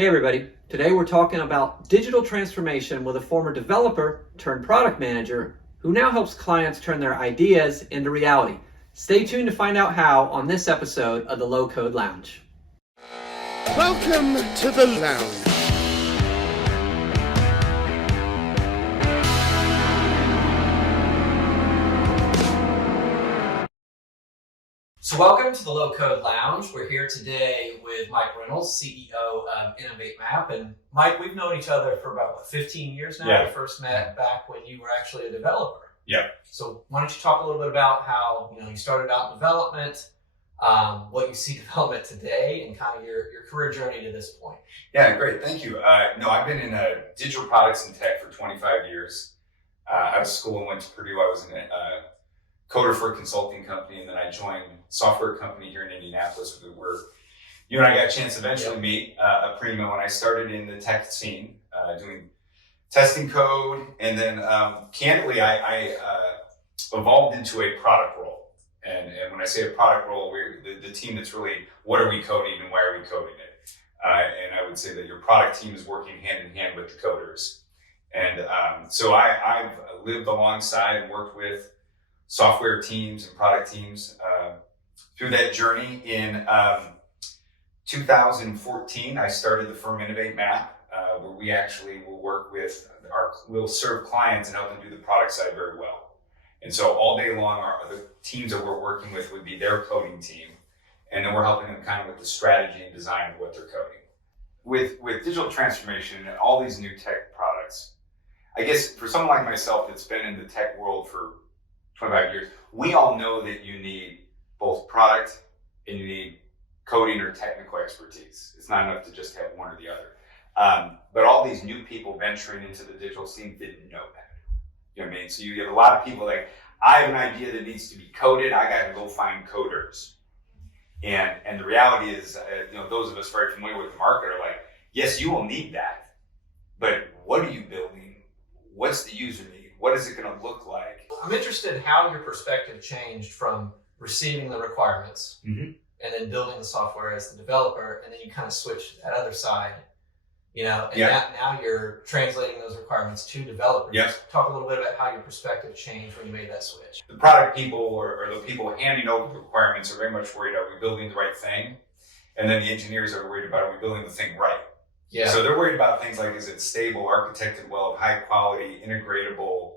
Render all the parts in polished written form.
Hey everybody, today we're talking about digital transformation with a former developer turned product manager who now helps clients turn their ideas into reality. Stay tuned to find out how on this episode of the Low Code Lounge. Welcome to the lounge. So welcome to the Low Code Lounge. We're here today with Mike Reynolds, CEO of Innovate Map. And Mike, we've known each other for about 15 years now. Yeah. We first met back when you were actually a developer. Yeah. So why don't you talk a little bit about how you started out in development, what you see development today, and kind of your career journey to this point. Yeah, great. Thank you. I've been in digital products and tech for 25 years. Out of school and went to Purdue. I was a coder for a consulting company, and then I joined a software company here in Indianapolis where you and I got a chance to eventually meet Aprima when I started in the tech scene, doing testing code. And then candidly, I evolved into a product role. And when I say a product role, we're the team that's really, what are we coding and why are we coding it? And I would say that your product team is working hand in hand with the coders. And so I've lived alongside and worked with software teams and product teams through that journey. In 2014, I started the firm Innovate Map, where we actually will work with we'll serve clients and help them do the product side very well. And so all day long, the teams that we're working with would be their coding team, and then we're helping them kind of with the strategy and design of what they're coding. With digital transformation and all these new tech products, I guess for someone like myself that's been in the tech world for 25 years, we all know that you need both product and you need coding or technical expertise. It's not enough to just have one or the other. But all these new people venturing into the digital scene didn't know that. You know what I mean? So you have a lot of people like, I have an idea that needs to be coded. I got to go find coders. And the reality is, those of us very familiar with the market are like, yes, you will need that. But what are you building? What's the user need? What is it going to look like? I'm interested in how your perspective changed from receiving the requirements and then building the software as the developer, and then you kind of switch to that other side, now you're translating those requirements to developers. Yeah. Talk a little bit about how your perspective changed when you made that switch. The product people or the people handing over the requirements are very much worried, are we building the right thing? And then the engineers are worried about, are we building the thing right? Yeah. So they're worried about things like, is it stable, architected well, high quality, integratable,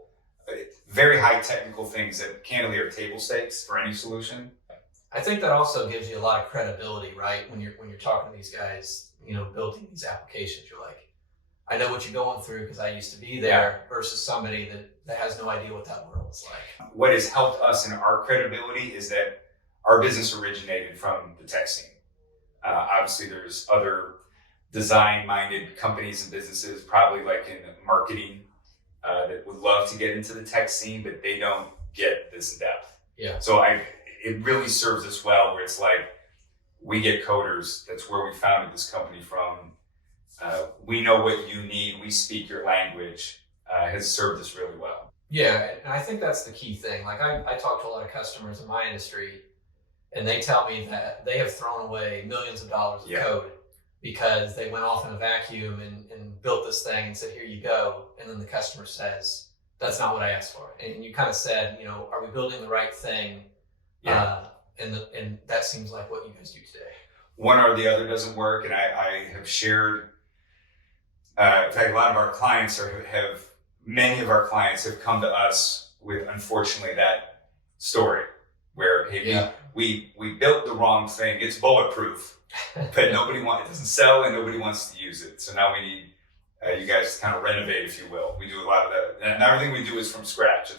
very high technical things that candidly are table stakes for any solution. I think that also gives you a lot of credibility, right? When you're talking to these guys, building these applications, you're like, I know what you're going through because I used to be there, versus somebody that has no idea what that world is like. What has helped us in our credibility is that our business originated from the tech scene. Obviously, there's other design-minded companies and businesses, probably like in marketing, that would love to get into the tech scene, but they don't get this depth. Yeah. So it really serves us well, where it's like, we get coders. That's where we founded this company from. We know what you need. We speak your language. Has served us really well. Yeah, and I think that's the key thing. Like I talk to a lot of customers in my industry, and they tell me that they have thrown away millions of dollars of code because they went off in a vacuum and built this thing and said, here you go. And then the customer says, that's not what I asked for. And you kind of said, are we building the right thing? Yeah. And that seems like what you guys do today. One or the other doesn't work. And I have shared, in fact, a lot of our clients many of our clients have come to us with, unfortunately, that story where, hey, we built the wrong thing. It's bulletproof, but it doesn't sell and nobody wants to use it. So now we need you guys to kind of renovate, if you will. We do a lot of that. And everything we do is from scratch.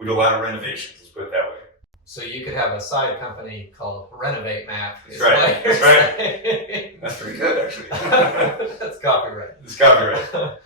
We do a lot of renovations, let's put it that way. So you could have a side company called Renovate Map. That's right. That's right. That's pretty good, actually. That's copyright. It's copyright.